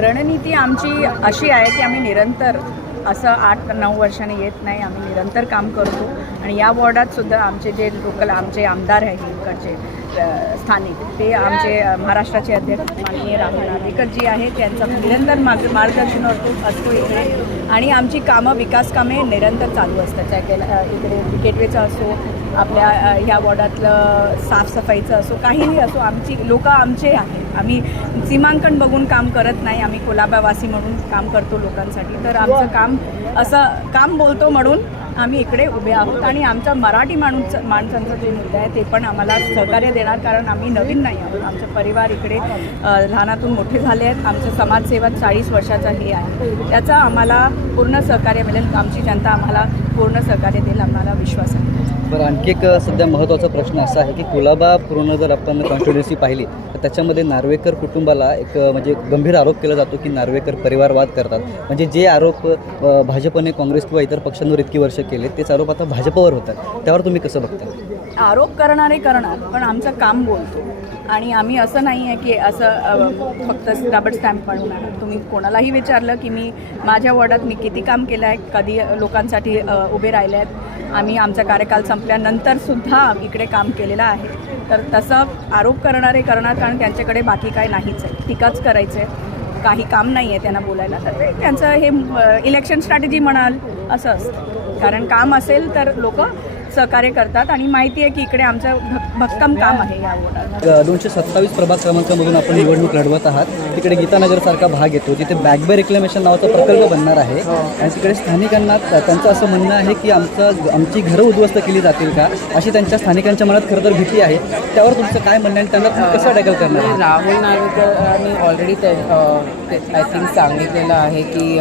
रणनीती आमची अशी आहे की आम्ही निरंतर असं आठ नऊ वर्षाने येत नाही आम्ही निरंतर काम करतो. आणि या वॉर्डात सुद्धा आमचे जे लोकल आमचे आमदार आहेत इकडचे स्थानिक. ते आमचे महाराष्ट्राचे अध्यक्ष माननीय राहुल नार्वेकर जी आहे त्यांचं निरंतर मार्ग मार्गदर्शन असतो असतो इकडे. आणि आमची कामं विकास कामे निरंतर चालू असतात. त्या इकडे गेटवेचं असो आपल्या ह्या वॉर्डातलं साफसफाईचं असो काहीही असो आमची लोक आमचे आहेत. आम्ही सीमांकन बघून काम करत नाही. आम्ही कोलाबावासी म्हणून काम करतो लोकांसाठी. तर आमचं काम असं काम बोलतो म्हणून आम्ही इकडे उभे आहोत आणि आमचा मराठी माणूस माणसांचा जे मुद्दा आहे ते पण आम्हाला सहकार्य देणार कारण आम्ही नवीन नाही आहोत. आमचा परिवार इकडे लहानातून मोठे झाले आहेत. आमचं समाजसेवा चाळीस वर्षाचा हे आहे. त्याचा आम्हाला पूर्ण सहकार्य मिळेल. आमची जनता आम्हाला पूर्ण सहकार्य देईल आम्हाला विश्वास आहे. बरं आणखी एक सध्या महत्त्वाचा प्रश्न असा आहे की कुलाबा पूर्ण जर आपण कॉन्स्टिट्युन्सी पाहिली तर त्याच्यामध्ये नार्वेकर कुटुंबाला एक म्हणजे गंभीर आरोप केला जातो की नार्वेकर परिवारवाद करतात. म्हणजे जे आरोप भाजपने काँग्रेस किंवा इतर पक्षांवर इतकी वर्ष केले तेच आरोप आता भाजपवर होतात. त्यावर तुम्ही कसं बघता? आरोप करणारे करणार पण आमचं काम बोलतो. आणि आम्ही असं नाही आहे की असं फक्त रबर स्टॅम्प म्हणून आहे तुम्ही कोणालाही विचारलं की मी माझ्या वॉर्डात मी किती काम केलं आहे कधी लोकांसाठी उभे राहिले आहेत आम्ही आमचा कार्यकाल संपल्यानंतर सुद्धा इकडे काम केलेलं आहे. तर तसं आरोप करणारे करणार कारण त्यांच्याकडे बाकी काय नाहीच आहे. टीकाच करायचं आहे काही काम नाही आहे त्यांना बोलायला. तर ते त्यांचं हे इलेक्शन स्ट्रॅटेजी म्हणाल असं असतं. कारण काम असेल तर लोक सहकार्य करतात आणि माहिती आहे की इकडे आमचं भक भक्कम काम आहे या वॉर्डात दोनशे सत्तावीस प्रभाग क्रमांकामधून आपण निवडणूक लढवत आहात. तिकडे गीतानगरसारखा भाग येतो जिथे बॅकबे रिक्लेमेशन नावाचा प्रकल्प बनणार आहे. आणि तिकडे स्थानिकांना त- त्यांचं असं म्हणणं आहे की आमचं आमची घरं उद्ध्वस्त केली जातील का? अशी त्यांच्या स्थानिकांच्या मनात खरं तर भीती आहे. त्यावर तुमचं काय म्हणणं आहे? आणि त्यांना तुम्ही कसं टॅकल करणार आहे? राहुल नार्वेकरांनी ऑलरेडी ते आय थिंक सांगितलेलं आहे की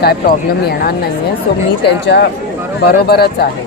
काय प्रॉब्लेम येणार नाही आहे सो मी त्यांच्या बरोबरच आहे.